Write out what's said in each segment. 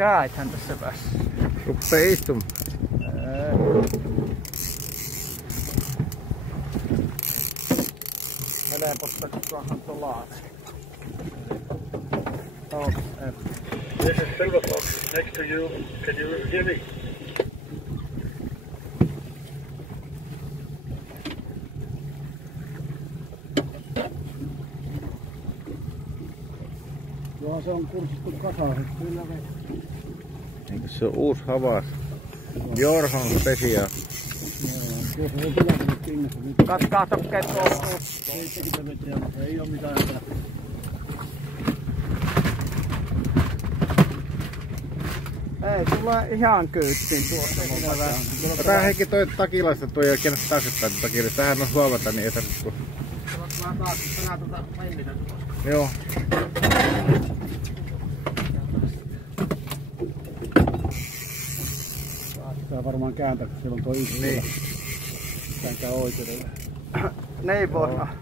Käythän tässä vässä. Ruppee istumaan. Helposta kukaan tuolla. This is Silver Fox next to you. Can you hear me? Joo, se on kurssittu kasaan. Kyllä me. Eikö se on uusi havas? Björnholm Special. Katkaa tokkeen tuossa. Ei oo mitään. Ei tule ihan kyyttiin tuossa. Tää Heikki toi takilaista tuo ja kennä taaksepäin takille. Tähän on huomata, niin ei tarvitse kun... Mä taas tänään tuota pellitä tuossa. Joo. Pitää varmaan kääntää, kun siellä on tuo yksi. Niin. Kääntää oikeudelle. Niin voidaan.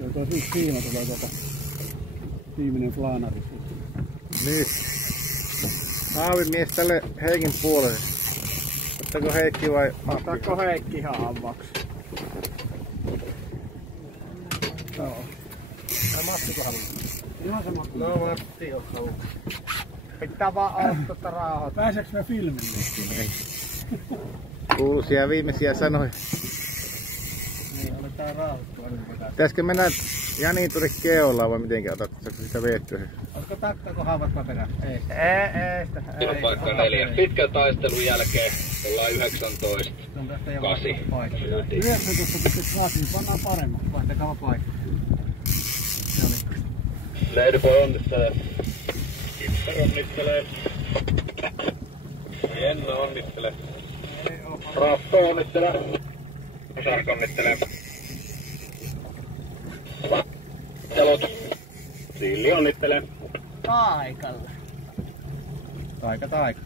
Ja tuo yksi siima tulee tuota viimeinen flaanari. Niin. Aavimies tälle Heikin puolelle. Ottaako Heikki vai Matti? Ottaako Heikki ihan avvaksi? Joo. Ai Mattiko haluaa? Ihan sama kuin. No Matti on haluaa. Pitää vaan auttaa rauhoittaa. Pääseekö me filmille? Ei. Kuuluisia viimeisiä sanoja. Niin, aletaan rauhoittua. Pitäisikö mennä Jani tuonne keolaan vai mitenkä otat sitä viettyä? Olisiko takkako haavattua perään? Ei. Ei. Paikka 4. Pitkän taistelun jälkeen ollaan 19. 8. 19.8, pannaan paremmin. Vaihtakaa paikka. Leidipoi onnittelee. Kipper onnittelee. Jenna onnittelee. Rappo onnittelee. Sarko onnittelee. Vattelut. Silli onnittelee. Taikalle. Taika.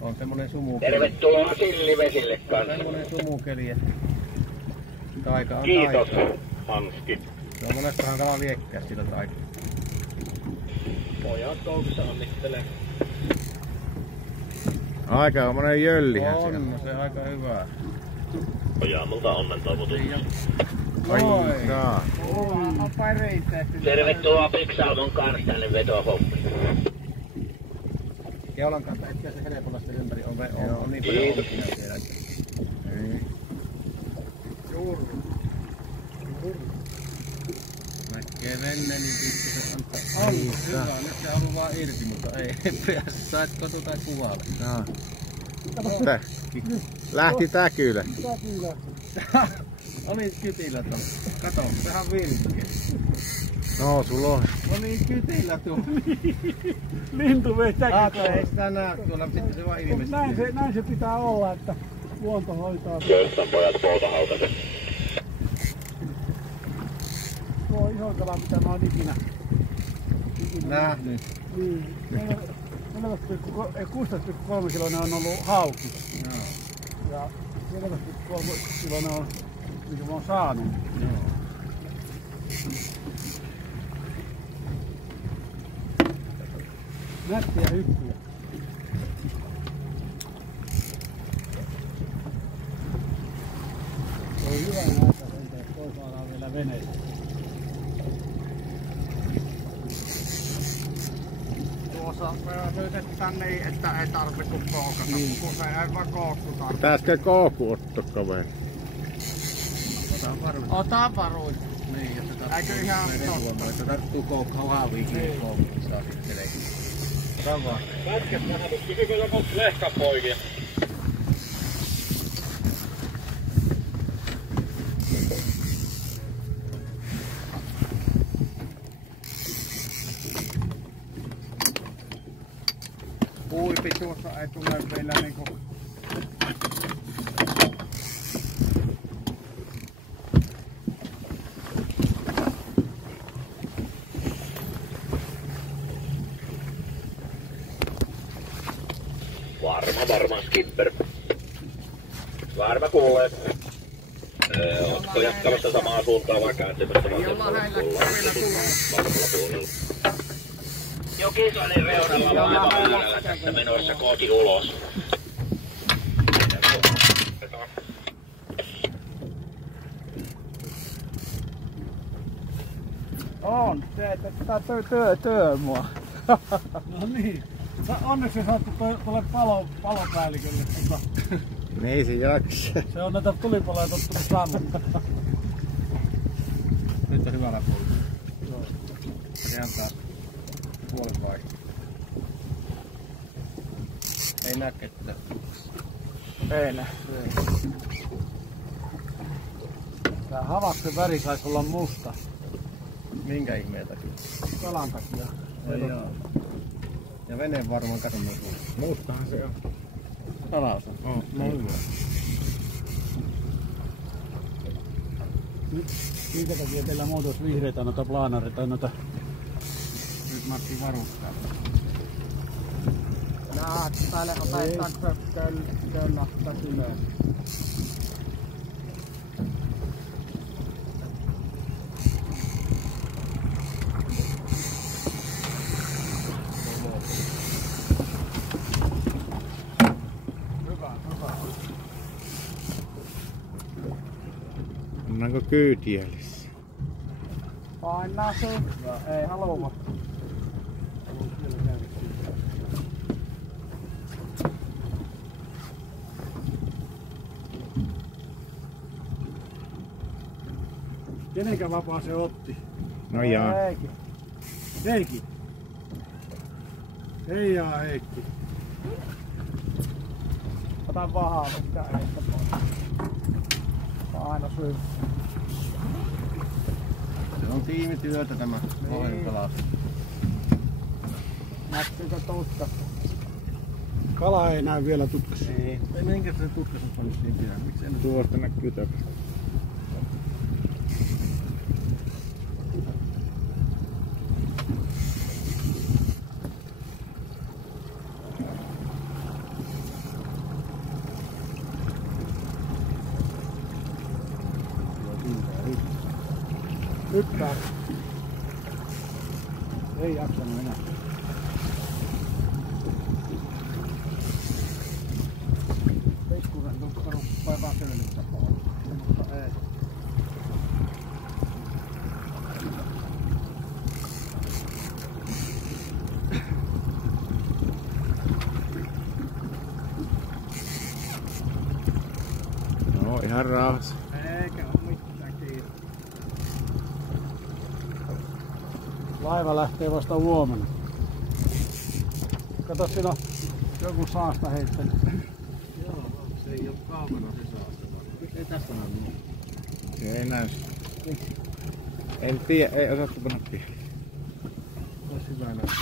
On semmonen sumukeli. Tervetuloa Silli vesille kanssa. Semmonen sumukeli, että taika on Kiitos, taika. Hanski. Se on monesta hankalaa liekkää sitä taikaa. Pojat koukussa onnittelee. Aika on monen jöllihän On, siellä. no se aika hyvä. Pojaa multa onnen toivotus. Ai saa. On pari tehty. Tervetuloa Piksalmon karstainen vetohommi. Keulan kanssa etkä se helpolla sitä ympäri on niin paljon olkina siellä. Niin. Juuri. Näkee venne, niin pikkusen antaa. On hyvä, nyt se haluaa vaan irti, mutta ei pääse. Saitko tuota kuvalle? Saa. Lähti täkylle. Oli kytillä tuolla. Kato, sehän vilkki. No, sulla on. Oli kytillä tuolla. Lintu vei täkin. Ei sitä näe tuolla, sitten se vaan ilmestyy. Näin se pitää olla, että luonto hoitaa. Köystän pojat poutahautaset. Tuo on iso kala, mitä mä oon ikinä Nähnyt. Niin. 16,3 kiloinen on ollut hauki. Joo. Ja 14,3 kiloinen on, mikä mä oon saanut. Joo. Nättiä hyppyjä. Se on hyvä näyttää sen, että toi saadaan vielä veneessä. Tuossa me löytetään niin, että ei tarvitse kookata, kun se ei vaan kookku tarvitse. Pitäisikö kooku ottaa kaveri? Ota varuit. Niin, ja se tarttuu. Eikö ihan totta? Se tarttuu koukkaan haaviikin koukkuun, saa sitten leikkiä. Ota vaan. Pätket vähän, kysykö joku lehkapoikia? Puipituossa ei tule vielä niinku... Varma skipper. Varma kuulee. Ootko jatkamassa samaa suuntaan vai kääntymässä Jolla lähellä vielä tulee. Jokisalin reunalla oleva Väylällä tässä menossa kohti ulos. On, se tää työ mua. No niin. Onneksi saattu tuolle palopäällikölle. Niin se jaksaa. Se on näitä tulipaloja tottunut saamaan. Nyt on hyvällä puolella. Joo. Se antaa puolen vaihtoa. Ei näe ketään. Ei näe. Tää havaksen väri saisi olla musta. Minkä ihmeen takia? Kalan takia. Ja veneen varmaan katsomaan tuolla. Mustahan se on. Kalausta. Oh, no hyvä. Minkä takia teillä muutos vihreitä noita plaanareita tai noita? Nyt Matti varustaa. Nää päälle otetaan köllahtaa ylös. Pannaanko kyytiä lisää? Painaa se. Ei halua. Kenenkä vapaa se otti? No jaa. Heikki. Heikki. Hei jaa Heikki. Ota vahaa, mitkä edestä pois. Aina syy. Se on tiimityötä tämä lohen kalastus. Näkyykö tutkassa? Kala ei näy vielä tutkassa. Ei. Minkä se tutkassa on paljon niin pian? Miksi en Tuosta näkyy takana. Hyppää. Ei jaksanut enää. Pikkusen tukka ruppaa väsynyttä pois. Mutta ei. No ihan rauhassa. Eikä oo mitään kiinni. Laiva lähtee vasta huomenna. Kato, siinä on joku saasta heittänyt. Joo, se ei oo kaukana se saasta. Ei tästä näy muuta. Se ei näy sitä. En tiedä, ei osattu panna pihalle. Ois hyvä nähdä.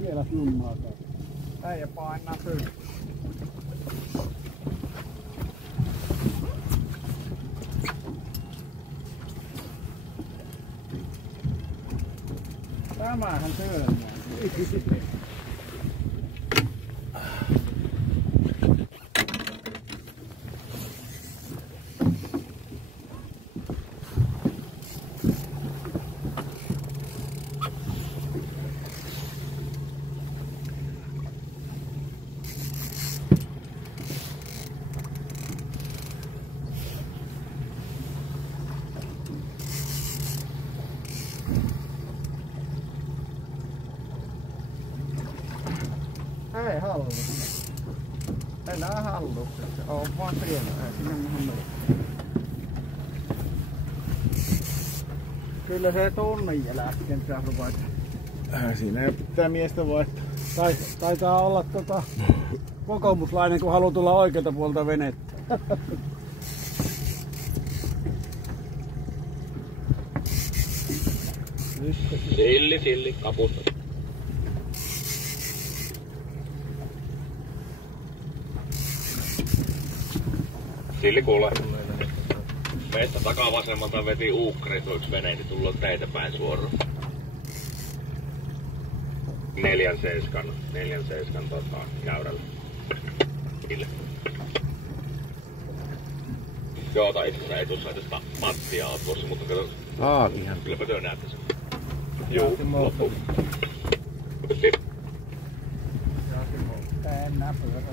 Vielä jummaa tää. Äijä painaa syy. Tämähän työnnää. Ei hallukset. Ei nää hallukset. Se on vaan pienä. Ei sinne maha mene. Kyllä se tunnin jälkeen pitää ruveta. Siinä ei pitää miestä vaihtaa. Taitaa olla kokoomuslainen, kun haluaa tulla oikealta puolta venettä. Silli, kapusta. Silli kuulee. Meistä takavasemmalta veti uukkari, tuo yksi vene, niin tullaan teitä päin suoraan. 4-7 käyrällä. Ville. Joo, tai itse asiassa ei tuossa tästä Mattia ole tuossa, mutta kato. Ihan. Kylläpä työ näette sen. Juu, loppu. En nää pyörät.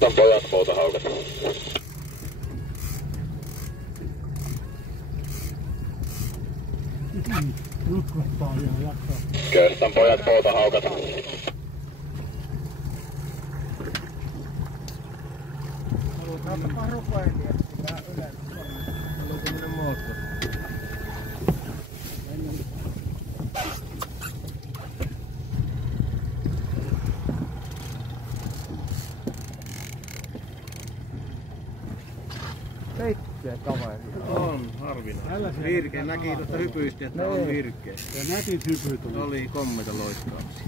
Tän pojat poutahaukat. Uskottaa ihan jaksaa. Köstän pojat poutahaukat. Otapa rukoilijat sitä yleensä. Haluatko mennä moottori? Seitseä kaveria. On harvinainen. Virkeä näki tuosta hypyistä, että on virkeä. Ja nätit hypyt Oli kommeta loiskauksia.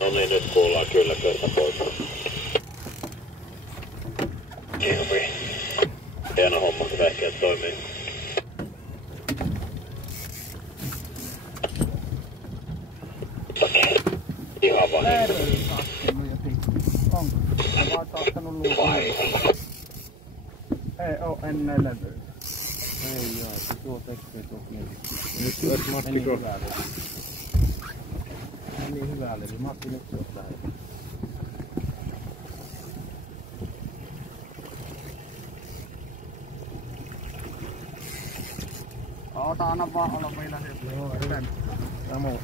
No niin, nyt kuullaan kyllä kerta pois. Kirvi. Hieno homma, vehkeet toimii. Ihan vaan. Leeryyn kaskenut ja tikki. Onko? Mä vaan ottanut luuvan. Ei oo ennen levyä. Ei jaa, se tuo tekee tuossa Nyt olisi Matti tuossa. Meni hyvä levy. Matti nyt tuossa lähellä. Ota anna vaan olla vielä nyt. Joo, ei. Samoin.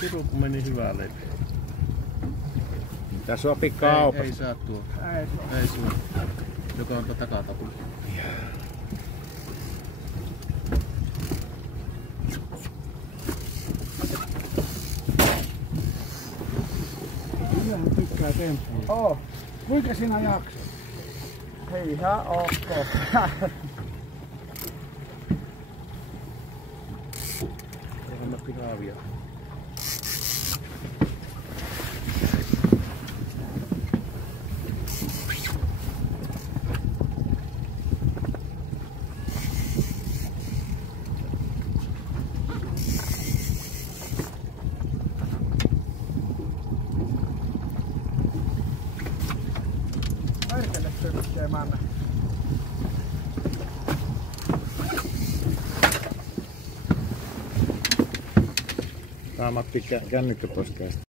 Piru kun meni hyvä levy. Tää sopii kaupassa. Ei saa tuo. Ei se oo. Ei suo. Joka on tuo takatapulla. Kyllähän tykkää temppuja. Oo. Kuinka sinä jaksat? Hei ihan ok. Eihän mä pihaavia. Perkele tykkää mennä. Tää Matti kännykkä pois käistä.